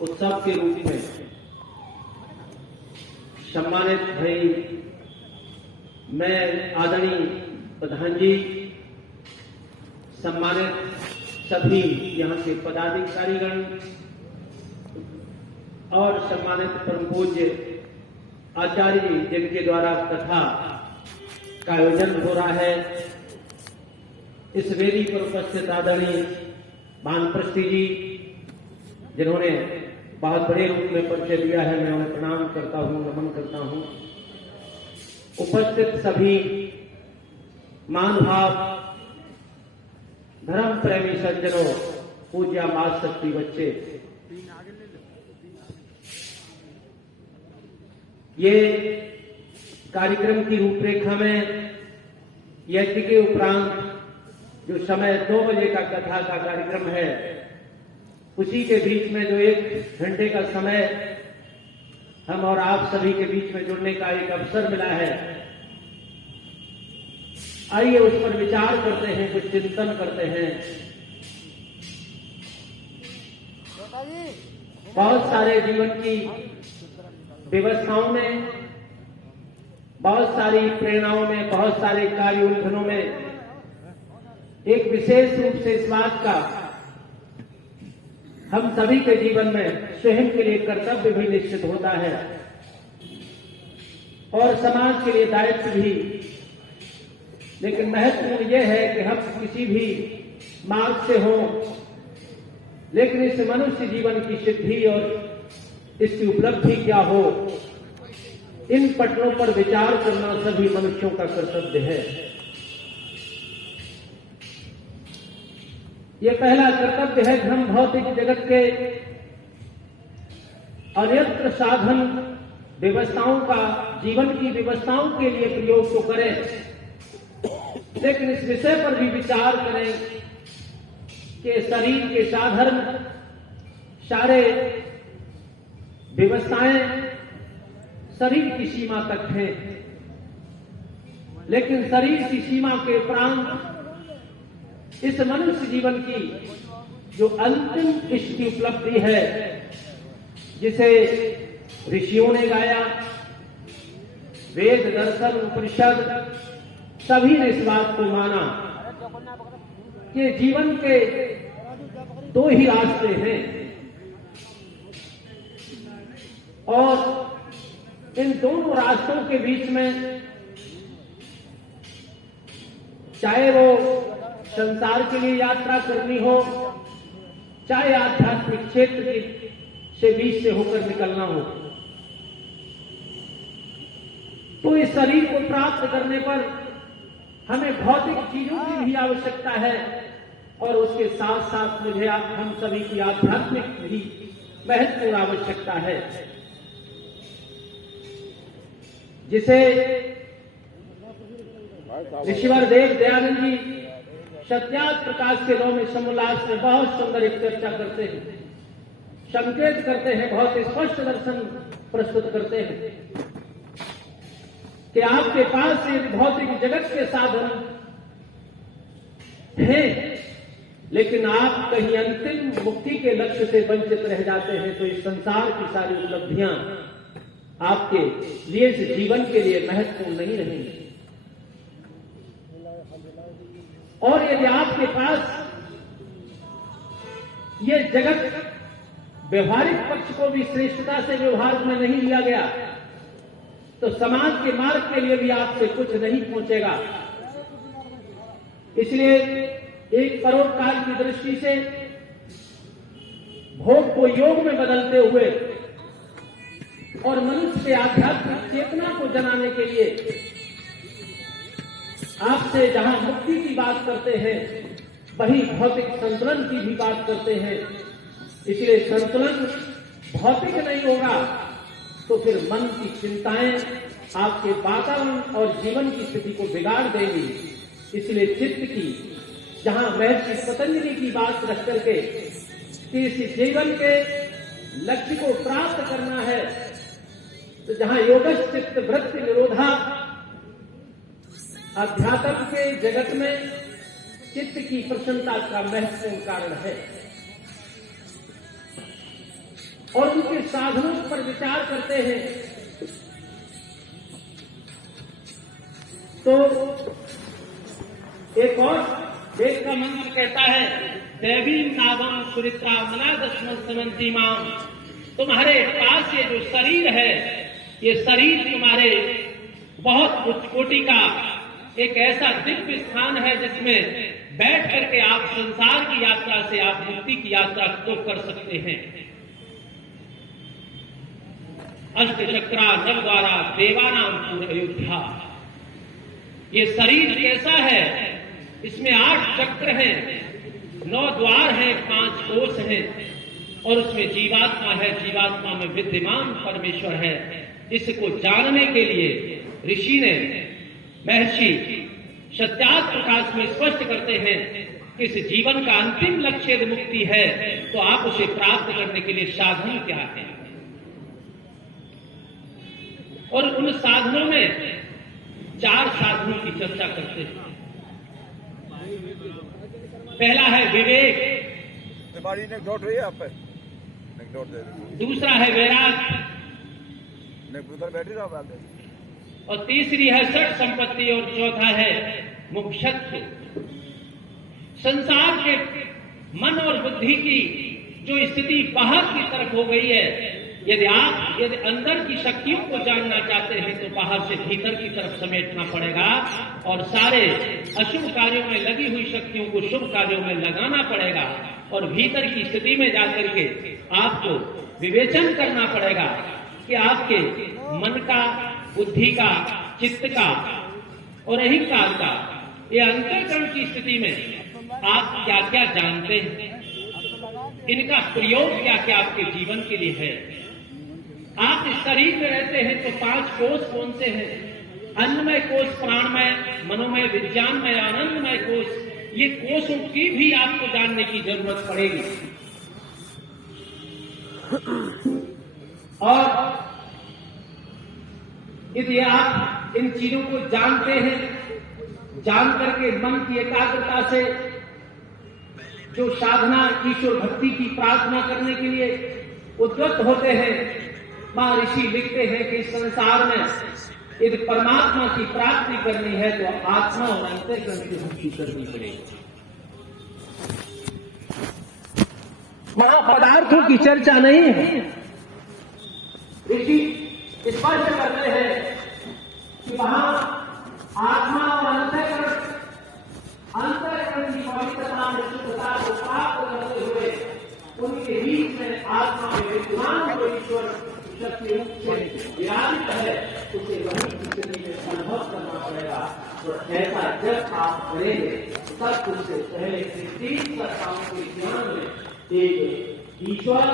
उत्सव के रूप में सम्मानित भाई मैं आदरणीय प्रधान जी, सम्मानित सभी यहाँ के पदाधिकारीगण और सम्मानित परम पूज्य आचार्य जी जिनके द्वारा कथा का आयोजन हो रहा है, इस वेदी पर उपस्थित आदरणीय वानप्रस्थी जी जिन्होंने बहुत बड़े रूप में परिचय दिया है, मैं उन्हें प्रणाम करता हूँ, नमन करता हूँ। उपस्थित सभी महानुभाव धर्म प्रेमी सज्जनों, पूज्य मात शक्ति बच्चे, ये कार्यक्रम की रूपरेखा में यज्ञ के उपरांत जो समय 2 बजे का कथा का कार्यक्रम है, उसी के बीच में जो 1 घंटे का समय हम और आप सभी के बीच में जुड़ने का एक अवसर मिला है। आइए उस पर विचार करते हैं, कुछ चिंतन करते हैं। बहुत सारे जीवन की व्यवस्थाओं में, बहुत सारी प्रेरणाओं में, बहुत सारे कार्य उल्लंघनों में एक विशेष रूप से इस बात का हम सभी के जीवन में स्वयं के लिए कर्तव्य भी निश्चित होता है और समाज के लिए दायित्व भी। लेकिन महत्वपूर्ण यह है कि हम किसी भी मार्ग से हों, लेकिन इस मनुष्य जीवन की सिद्धि और इसकी उपलब्धि क्या हो, इन पटलों पर विचार करना सभी मनुष्यों का कर्तव्य है। ये पहला कर्तव्य है कि हम भौतिक जगत के अन्यत्र साधन व्यवस्थाओं का जीवन की व्यवस्थाओं के लिए प्रयोग तो करें, लेकिन इस विषय पर भी विचार करें कि शरीर के साधन सारे व्यवस्थाएं शरीर की सीमा तक हैं, लेकिन शरीर की सीमा के उपरांत इस मनुष्य जीवन की जो अंतिम इष्ट उपलब्धि है, जिसे ऋषियों ने गाया, वेद दर्शन उपनिषद सभी ने इस बात को माना कि जीवन के 2 ही रास्ते हैं और इन दोनों रास्तों के बीच में चाहे वो संसार के लिए यात्रा करनी हो, चाहे आध्यात्मिक क्षेत्र से बीच से होकर निकलना हो, तो इस शरीर को प्राप्त करने पर हमें भौतिक चीजों की भी आवश्यकता है और उसके साथ साथ मुझे हम सभी की आध्यात्मिक भी महत्वपूर्ण आवश्यकता है, जिसे ऋषिवर देव दयानंद जी सत्यात प्रकाश के नौ में समोल्लास में बहुत सुंदर एक चर्चा करते हैं, संकेत करते हैं, बहुत स्पष्ट दर्शन प्रस्तुत करते हैं कि आपके पास ये भौतिक जगत के साधन हैं, लेकिन आप कहीं अंतिम मुक्ति के लक्ष्य से वंचित रह जाते हैं, तो इस संसार की सारी उपलब्धियां आपके लिए, इस जीवन के लिए महत्वपूर्ण नहीं रहेंगी। और यदि आपके पास ये जगत व्यवहारिक पक्ष को भी श्रेष्ठता से व्यवहार में नहीं लिया गया, तो समाज के मार्ग के लिए भी आपसे कुछ नहीं पहुंचेगा। इसलिए एक परोपकार की दृष्टि से भोग को योग में बदलते हुए और मनुष्य के आध्यात्मिक चेतना को जगाने के लिए आपसे जहां मुक्ति की बात करते हैं, वही भौतिक संतुलन की भी बात करते हैं। इसलिए संतुलन भौतिक नहीं होगा तो फिर मन की चिंताएं आपके वातावरण और जीवन की स्थिति को बिगाड़ देंगी। इसलिए चित्त की जहां महर्षि पतंजलि की बात रख करके कि इस जीवन के लक्ष्य को प्राप्त करना है, तो जहां योगश्चित्त वृत्ति निरोधा अध्यात्म के जगत में चित्त की प्रसन्नता का महत्वपूर्ण कारण है। और उनके साधनों पर विचार करते हैं तो एक और वेद का मंत्र कहता है, देवी नागम सुरित्रा मना दशमन समंती मां। तुम्हारे पास ये जो शरीर है, ये शरीर तुम्हारे बहुत उच्च कोटि का एक ऐसा दिव्य स्थान है जिसमें बैठ करके आप संसार की यात्रा से आप मुक्ति की यात्रा को कर सकते हैं। अष्टचक्रा नवद्वारा देवानाम पूर्ण अयोध्या। ये शरीर कैसा है? इसमें 8 चक्र हैं, 9 द्वार हैं, 5 कोष हैं और उसमें जीवात्मा है। जीवात्मा में विद्यमान परमेश्वर है। इसको जानने के लिए ऋषि ने, महर्षि सत्यार्थ प्रकाश में स्पष्ट करते हैं कि इस जीवन का अंतिम लक्ष्य यदि मुक्ति है तो आप उसे प्राप्त करने के लिए साधन क्या है। और उन साधनों में 4 साधनों की चर्चा करते हैं। पहला है विवेक, दूसरा है वैराग्य और तीसरी है षट संपत्ति और चौथा है मुमुक्षुत्व। संसार के मन और बुद्धि की जो स्थिति बाहर की तरफ हो गई है, यदि अंदर की शक्तियों को जानना चाहते हैं तो बाहर से भीतर की तरफ समेटना पड़ेगा और सारे अशुभ कार्यों में लगी हुई शक्तियों को शुभ कार्यों में लगाना पड़ेगा और भीतर की स्थिति में जाकर के आपको विवेचन करना पड़ेगा कि आपके मन का, बुद्धि का, चित्त का और अहंकार का, ये अंतःकरण की स्थिति में आप क्या क्या जानते हैं, इनका प्रयोग क्या क्या आपके जीवन के लिए है। आप इस शरीर में रहते हैं तो 5 कोष कौन से हैं? अन्नमय कोष, प्राणमय, मनोमय, विज्ञानमय, आनंदमय कोष। ये कोषों की भी आपको जानने की जरूरत पड़ेगी। और यदि आप इन चीजों को जानते हैं, जान करके मन की एकाग्रता से जो साधना, ईश्वर भक्ति की प्रार्थना करने के लिए उद्यत होते हैं, महर्षि लिखते हैं कि इस संसार में यदि परमात्मा की प्राप्ति करनी है तो आत्मा और अंतःकरण की मुक्ति करनी पड़ेगी। वहां पदार्थों की चर्चा नहीं है। ऋषि स्पष्ट करते हैं कि वहां आत्मा और अंतःकरण की पवित्रता में शुद्धता को प्राप्त करते हुए उनके बीच में आत्मा में विद्यमान जो ईश्वर शक्ति विराजित है उसे वही स्थिति में अनुभव करना पड़ेगा। तो ऐसा जब आप करेंगे तब उससे पहले 3 सत्ताओं के ज्ञान में एक ईश्वर,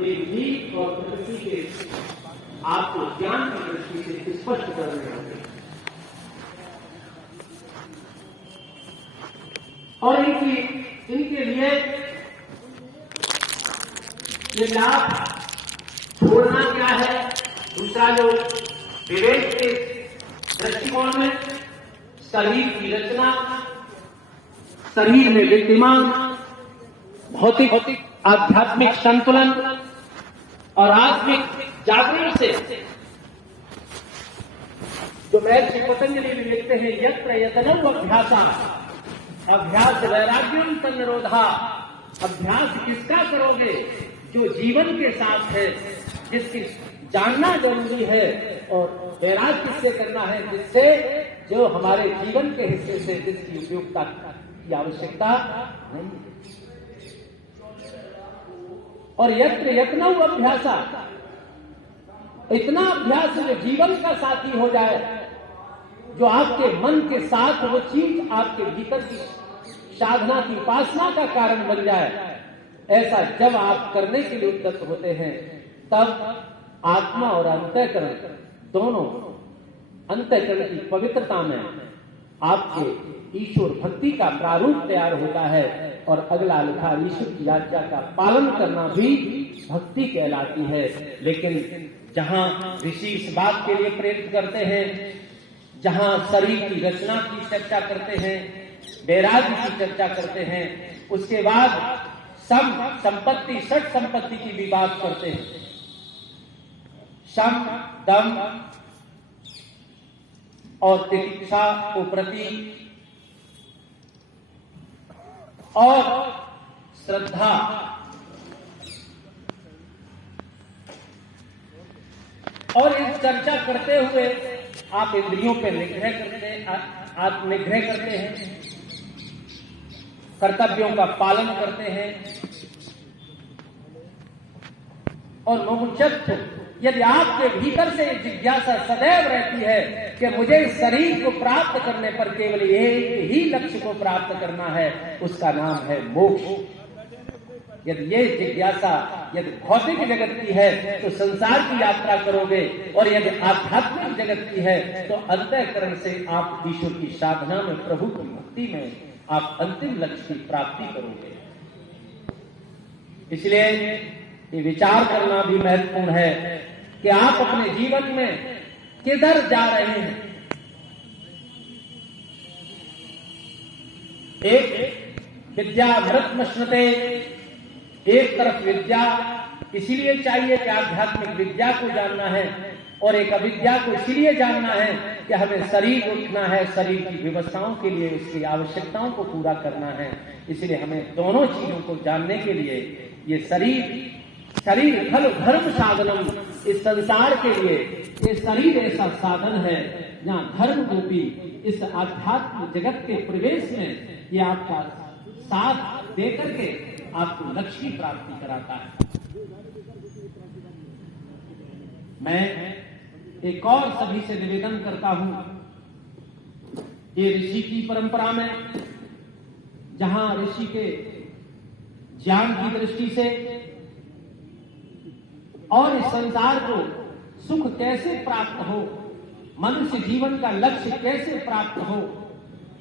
एक जीव और प्रकृति के आपको ज्ञान की दृष्टि से स्पष्ट करने होंगे। और इनके लिए ये लाभ छोड़ना क्या है? दूसरा जो विवेक के दृष्टिकोण में शरीर की रचना, शरीर में विद्यमान भौतिक आध्यात्मिक संतुलन और आत्मिक जागरण से जो महर्षि पतंजलि भी लिखते हैं, यत्र यतनम अभ्यासा अभ्यास वैराग्यम तन्निरोधा। अभ्यास किसका करोगे? जो जीवन के साथ है, जिसकी जानना जरूरी है, और वैराग्य किससे करना है? जिससे जो हमारे जीवन के हिस्से से जिसकी उपयोगिता की आवश्यकता नहीं है। और यत्र यत्नौ अभ्यासा, इतना अभ्यास जो जीवन का साथी हो जाए, जो आपके मन के साथ वो चीज आपके भीतर की साधना की उपासना का कारण बन जाए। ऐसा जब आप करने के लिए उद्यत होते हैं तब आत्मा और अंतःकरण दोनों, अंतःकरण की पवित्रता में आपके ईश्वर भक्ति का प्रारूप तैयार होता है और अगला लिखा ईश्वर की आज्ञा का पालन करना भी भक्ति कहलाती है। लेकिन जहां ऋषि इस बात के लिए प्रेरित करते हैं, जहां शरीर की रचना की चर्चा करते हैं, वैराग्य की चर्चा करते हैं, उसके बाद सम संपत्ति, षट संपत्ति की भी बात करते हैं। शम, दम और तितिक्षा को प्रति और श्रद्धा और इस चर्चा करते हुए आप इंद्रियों पे निग्रह करते हैं, कर्तव्यों का पालन करते हैं और मोक्षत्व, यदि आपके भीतर से जिज्ञासा सदैव रहती है कि मुझे इस शरीर को प्राप्त करने पर केवल एक ही लक्ष्य को प्राप्त करना है, उसका नाम है मोक्ष। यदि ये जिज्ञासा यदि भौतिक जगत की है तो संसार की यात्रा करोगे, और यदि आध्यात्मिक जगत की है तो अंतःकरण से आप ईश्वर की साधना में, प्रभु की भक्ति में आप अंतिम लक्ष्य की प्राप्ति करोगे। इसलिए ये विचार करना भी महत्वपूर्ण है कि आप अपने जीवन में किधर जा रहे हैं। एक विद्यामृतमश्नुते, एक तरफ विद्या इसीलिए चाहिए कि आध्यात्मिक विद्या को जानना है, और एक अविद्या को इसीलिए जानना है कि हमें शरीर उठना है, शरीर की व्यवस्थाओं के लिए उसकी आवश्यकताओं को पूरा करना है। इसलिए हमें दोनों चीजों को जानने के लिए ये शरीर फल धर्म साधनम, इस संसार के लिए ये शरीर ऐसा साधन है जहाँ धर्म रूपी इस आध्यात्म जगत के प्रवेश में ये आपका साथ दे करके आपको लक्ष्य की प्राप्ति कराता है। मैं एक और सभी से निवेदन करता हूं, ये ऋषि की परंपरा में जहां ऋषि के ज्ञान की दृष्टि से और इस संसार को सुख कैसे प्राप्त हो, मनुष्य जीवन का लक्ष्य कैसे प्राप्त हो,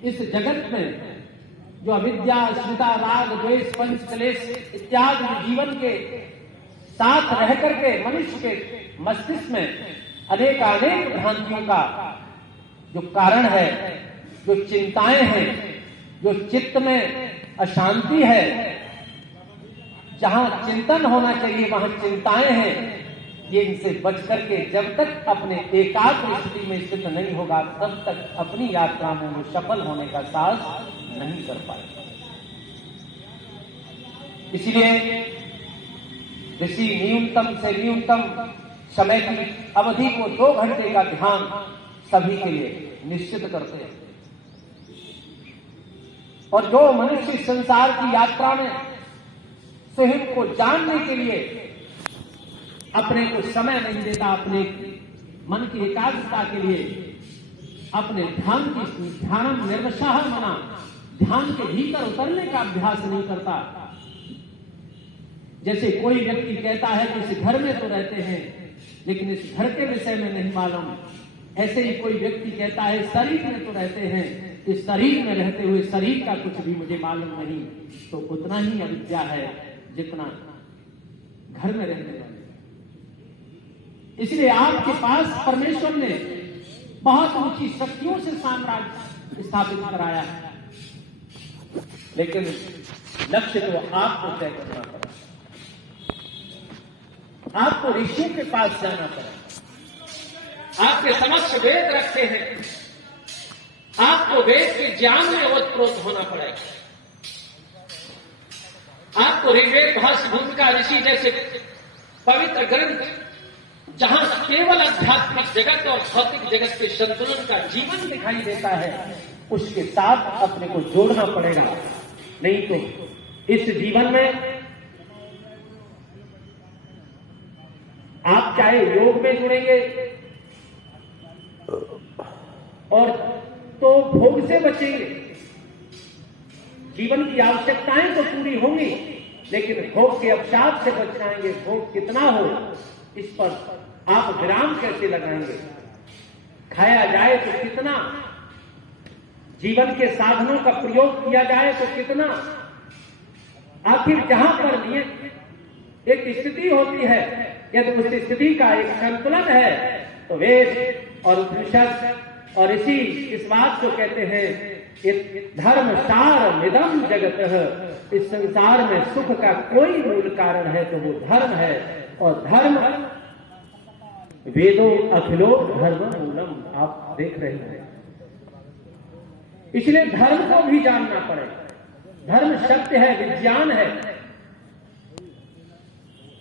इस जगत में जो अविद्या, अस्मिता, राग, द्वेष, पंच क्लेश इत्यादि जीवन के साथ रह करके मनुष्य के मस्तिष्क में अनेक भ्रांतियों का जो कारण है, जो चिंताएं हैं, जो चित्त में अशांति है, जहां चिंतन होना चाहिए वहां चिंताएं हैं, ये इनसे बच करके जब तक अपने एकाग्र स्थिति में स्थित नहीं होगा तब तक अपनी यात्रा में वो सफल होने का साहस नहीं कर पाएगा। इसलिए ऋषि न्यूनतम से न्यूनतम समय की अवधि को 2 घंटे का ध्यान सभी के लिए निश्चित करते हैं, और जो मनुष्य संसार की यात्रा में स्वयं को जानने के लिए अपने को समय नहीं देता, अपने मन की एकाग्रता के लिए अपने ध्यान निर्वशः मना, ध्यान के भीतर उतरने का अभ्यास नहीं करता। जैसे कोई व्यक्ति कहता है कि इस घर में तो रहते हैं लेकिन इस घर के विषय में नहीं मालूम, ऐसे ही कोई व्यक्ति कहता है शरीर में तो रहते हैं, इस शरीर में रहते हुए शरीर का कुछ भी मुझे मालूम नहीं, तो उतना ही अविद्या है जितना घर में रहने वाले। इसलिए आपके पास परमेश्वर ने बहुत ऊंची शक्तियों से साम्राज्य स्थापित कराया है, लेकिन लक्ष्य तो आपको तय करना पड़ा, आपको ऋषियों के पास जाना पड़ा। आपके समक्ष वेद रखे हैं, आपको वेद के ज्ञान में ओतप्रोत होना पड़ेगा। आपको ऋग्वेद, भाष्य, भूमिका, ऋषि जैसे पवित्र ग्रंथ जहां केवल आध्यात्मिक जगत और भौतिक जगत के संतुलन का जीवन दिखाई देता है, उसके साथ अपने को जोड़ना पड़ेगा। नहीं तो इस जीवन में आप चाहे योग में जुड़ेंगे और तो भोग से बचेंगे, जीवन की आवश्यकताएं तो पूरी होंगी, लेकिन भोग के अवसाद से बच जाएंगे। भोग कितना हो इस पर आप विराम कैसे लगाएंगे, खाया जाए तो कितना, जीवन के साधनों का प्रयोग किया जाए तो कितना। आखिर जहां पर एक स्थिति होती है, यदि उस स्थिति का एक संतुलन है तो वेद और उपनिषद और ऋषि इस बात को कहते हैं धर्म सार निदम जगत, इस संसार में सुख का कोई मूल कारण है तो वो धर्म है। और धर्म वेदो अखिलो धर्म मूलम, आप देख रहे हैं। इसलिए धर्म को भी जानना पड़ेगा। धर्म सत्य है, विज्ञान है,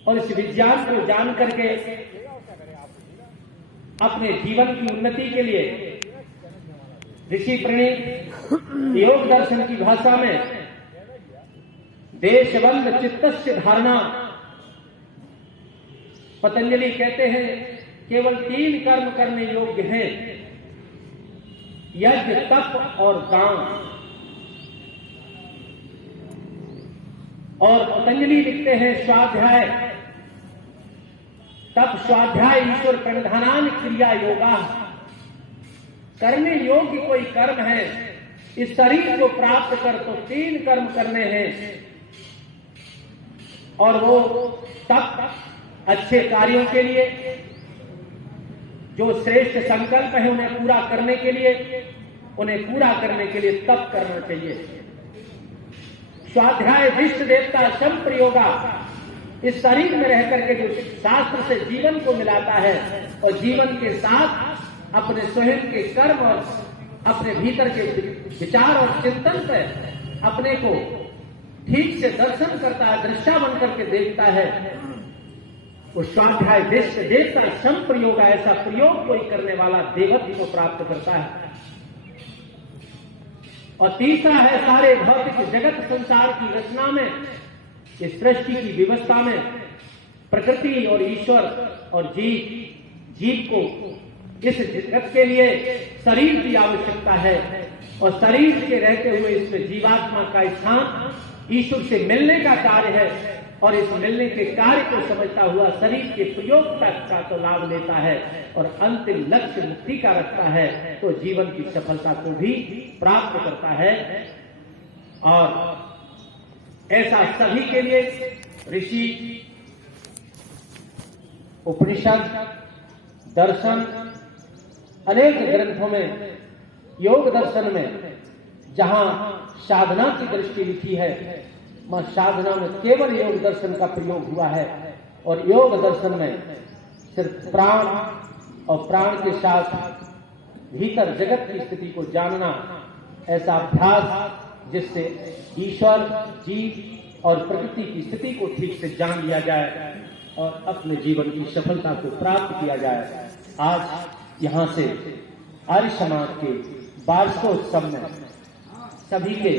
और इस विज्ञान को जान करके अपने जीवन की उन्नति के लिए ऋषि प्रणीत योग दर्शन की भाषा में देशबंध चित्तस्य धारणा, पतंजलि कहते हैं केवल 3 कर्म करने योग्य हैं, यज्ञ, तप और दान। और पतंजलि लिखते हैं स्वाध्याय, तप स्वाध्याय ईश्वर प्रणिधानान क्रिया योगा, करने योग्य कोई कर्म है। इस शरीर को प्राप्त कर तो 3 कर्म करने हैं, और वो तप अच्छे कार्यों के लिए, जो श्रेष्ठ संकल्प है उन्हें पूरा करने के लिए, उन्हें पूरा करने के लिए तप करना चाहिए। स्वाध्याय विष्ट देवता संप्रयोगा, इस शरीर में रह करके जो शास्त्र से जीवन को मिलाता है और जीवन के साथ अपने स्वयं के कर्म और अपने भीतर के विचार और चिंतन पर अपने को ठीक से दर्शन करता है, दृष्टा बन करके देखता है, उस स्वाध्याय विष्ट देवता संप्रयोग, ऐसा प्रयोग कोई करने वाला देवत्व को प्राप्त करता है। और तीसरा है सारे भौतिक जगत संसार की रचना में, इस सृष्टि की व्यवस्था में प्रकृति और ईश्वर और जीव को इस जगत के लिए शरीर की आवश्यकता है, और शरीर के रहते हुए इसमें जीवात्मा का स्थान ईश्वर से मिलने का कार्य है, और इस मिलने के कार्य को समझता हुआ शरीर के प्रयोग तक का तो लाभ लेता है और अंतिम लक्ष्य मुक्ति का रखता है, तो जीवन की सफलता को भी प्राप्त करता है। और ऐसा सभी के लिए ऋषि उपनिषद दर्शन अनेक ग्रंथों में, योग दर्शन में जहां साधना की दृष्टि लिखी है, वहां साधना में केवल योग दर्शन का प्रयोग हुआ है। और योग दर्शन में सिर्फ प्राण और प्राण के साथ भीतर जगत की स्थिति को जानना, ऐसा अभ्यास जिससे ईश्वर, जीव और प्रकृति की स्थिति को ठीक से जान लिया जाए और अपने जीवन की सफलता को प्राप्त किया जाए। आज यहाँ से आर्य समाज के वार्षिकोत्सव में सभी के